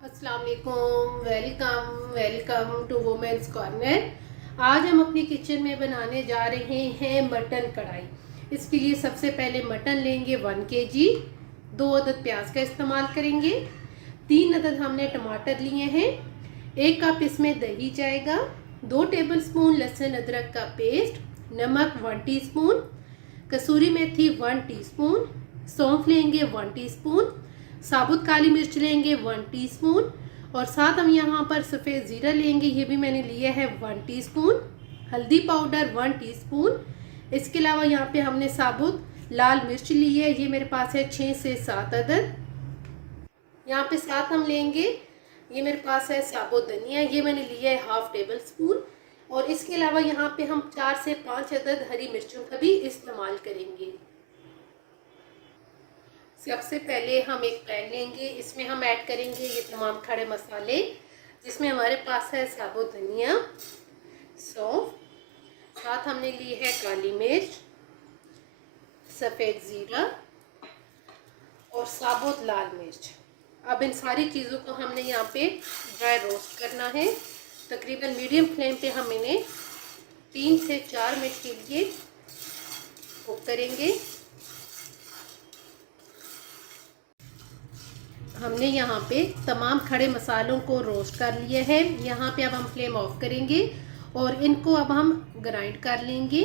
अस्सलाम वालेकुम। Welcome to women's corner. आज हम अपनी किचन में बनाने जा रहे हैं मटन कढ़ाई। इसके लिए सबसे पहले मटन लेंगे 1 kg। 2 अदद प्याज का इस्तेमाल करेंगे। 3 अदद हमने टमाटर लिए हैं। 1 कप इसमें दही जाएगा। 2 टेबलस्पून लहसुन अदरक का पेस्ट। नमक 1 टीस्पून। कसूरी मेथी 1 टीस्पून। सौंफ लेंगे 1 टीस्पून। साबुत काली मिर्च लेंगे 1 टीस्पून। और साथ हम यहाँ पर सफ़ेद ज़ीरा लेंगे, ये भी मैंने लिया है 1 टीस्पून। हल्दी पाउडर 1 टीस्पून। इसके अलावा यहाँ पे हमने साबुत लाल मिर्च ली है, ये मेरे पास है 6 से 7 अदद। यहाँ पे साथ हम लेंगे, ये मेरे पास है साबुत धनिया, ये मैंने लिया है हाफ टेबल स्पून। और इसके अलावा यहाँ पे हम 4 से 5 अदद हरी मिर्चों का भी इस्तेमाल करेंगे। सबसे पहले हम एक पैन लेंगे, इसमें हम ऐड करेंगे ये तमाम खड़े मसाले, जिसमें हमारे पास है साबुत धनिया, सौंफ, साथ हमने ली है काली मिर्च, सफ़ेद ज़ीरा और साबुत लाल मिर्च। अब इन सारी चीज़ों को हमने यहाँ पे ड्राई रोस्ट करना है। तकरीबन मीडियम फ्लेम पे हम इन्हें 3 से 4 मिनट के लिए कुक करेंगे। हमने यहाँ पे तमाम खड़े मसालों को रोस्ट कर लिया है। यहाँ पे अब हम फ्लेम ऑफ करेंगे और इनको अब हम ग्राइंड कर लेंगे।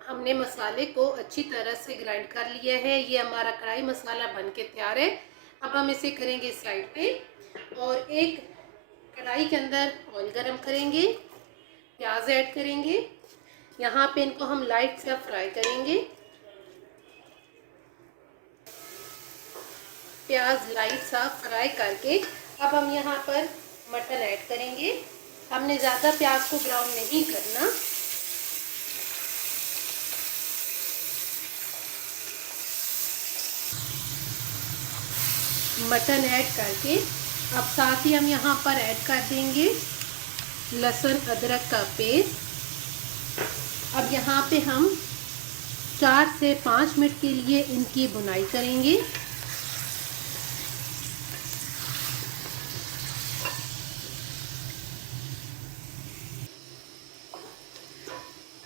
हमने मसाले को अच्छी तरह से ग्राइंड कर लिया है। ये हमारा कढ़ाई मसाला बन के तैयार है। अब हम इसे करेंगे साइड पे और एक कढ़ाई के अंदर ऑयल गरम करेंगे, प्याज ऐड करेंगे। यहाँ पे इनको हम लाइट सा फ्राई करेंगे। प्याज लाइट सा फ्राई करके अब हम यहाँ पर मटन ऐड करेंगे। हमने ज़्यादा प्याज को ब्राउन नहीं करना। मटन ऐड करके अब साथ ही हम यहाँ पर ऐड कर देंगे लहसुन अदरक का पेस्ट। अब यहाँ पे हम 4 से 5 मिनट के लिए इनकी भुनाई करेंगे।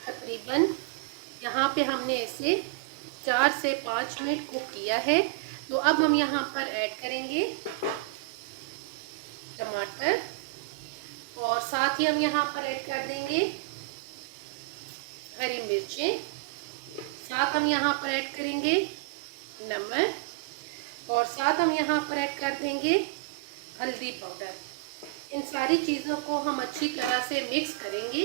तकरीबन यहाँ पे हमने इसे 4 से 5 मिनट कुक किया है। तो अब हम यहाँ पर ऐड करेंगे टमाटर और साथ ही हम यहाँ पर ऐड कर देंगे हरी मिर्चें। साथ हम यहाँ पर ऐड करेंगे नमक और साथ हम यहाँ पर ऐड कर देंगे हल्दी पाउडर। इन सारी चीज़ों को हम अच्छी तरह से मिक्स करेंगे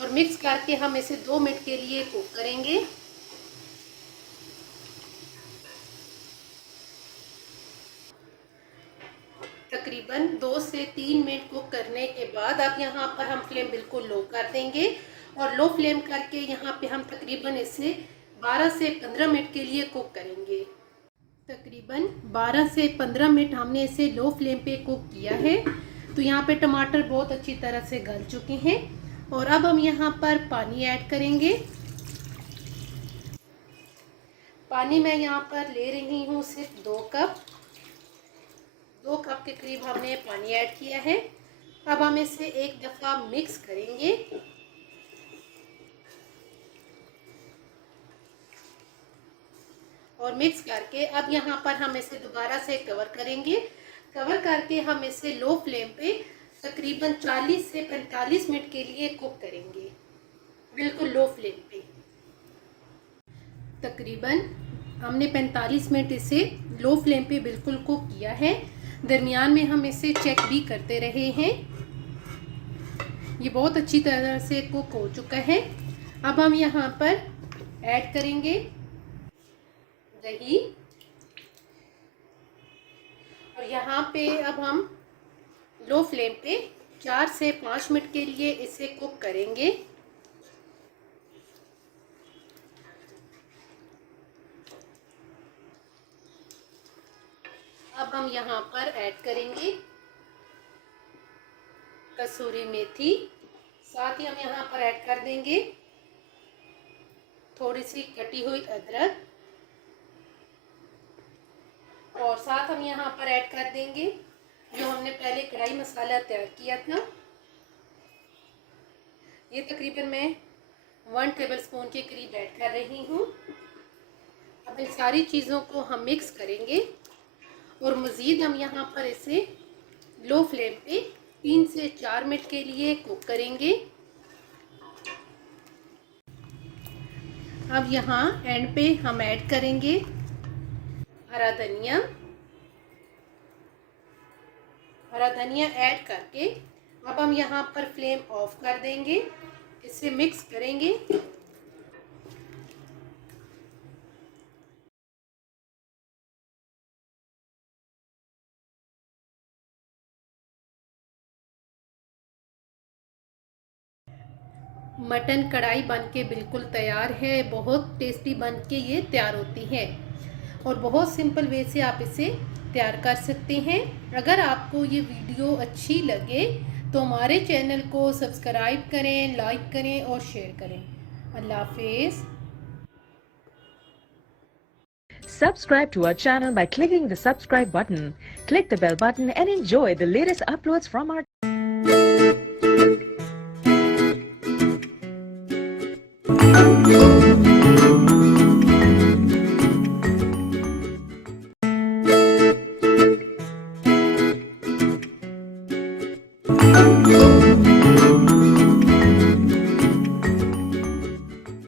और मिक्स करके हम इसे 2 मिनट के लिए कुक करेंगे। तकरीबन 2 से 3 मिनट कुक करने के बाद अब यहाँ पर हम फ्लेम बिल्कुल लो कर देंगे और लो फ्लेम करके यहाँ पे हम तकरीबन इसे 12 से 15 मिनट के लिए कुक करेंगे। तकरीबन 12 से 15 मिनट हमने इसे लो फ्लेम पे कुक किया है। तो यहाँ पे टमाटर बहुत अच्छी तरह से गल चुके हैं और अब हम यहाँ पर पानी ऐड करेंगे। पानी मैं यहाँ पर ले रही हूँ सिर्फ 2 कप। 2 कप के करीब हमने पानी ऐड किया है। अब हम इसे एक दफ़ा मिक्स करेंगे। और मिक्स करके अब यहाँ पर हम इसे दोबारा से कवर करेंगे। कवर करके हम इसे लो फ्लेम पे तकरीबन 40 से 45 मिनट के लिए कुक करेंगे, बिल्कुल लो फ्लेम पे। तकरीबन हमने 45 मिनट इसे लो फ्लेम पे बिल्कुल कुक किया है। दरमियान में हम इसे चेक भी करते रहे हैं। ये बहुत अच्छी तरह से कुक हो चुका है। अब हम यहाँ पर ऐड करेंगे दही और यहाँ पे अब हम लो फ्लेम पे 4 से 5 मिनट के लिए इसे कुक करेंगे। अब हम यहाँ पर ऐड करेंगे कसूरी मेथी। साथ ही हम यहाँ पर ऐड कर देंगे थोड़ी सी कटी हुई अदरक और साथ हम यहाँ पर ऐड कर देंगे जो हमने पहले कढ़ाई मसाला तैयार किया था। ये तकरीबन मैं 1 टेबलस्पून के करीब ऐड कर रही हूँ। अब इन सारी चीज़ों को हम मिक्स करेंगे और मज़ीद हम यहाँ पर इसे लो फ्लेम पे 3 से 4 मिनट के लिए कुक करेंगे। अब यहाँ एंड पे हम ऐड करेंगे हरा धनिया। हरा धनिया ऐड करके अब हम यहाँ पर फ्लेम ऑफ कर देंगे, इसे मिक्स करेंगे। मटन कढ़ाई बनके बिल्कुल तैयार है। बहुत टेस्टी बनके ये तैयार होती है और बहुत सिंपल वे से आप इसे तैयार कर सकते हैं। अगर आपको ये वीडियो अच्छी लगे तो हमारे चैनल को सब्सक्राइब करें, लाइक करें और शेयर करें। अल्लाह हाफिज़। Subscribe to our channel by clicking the subscribe button. Click the bell button and enjoy the latest uploads from our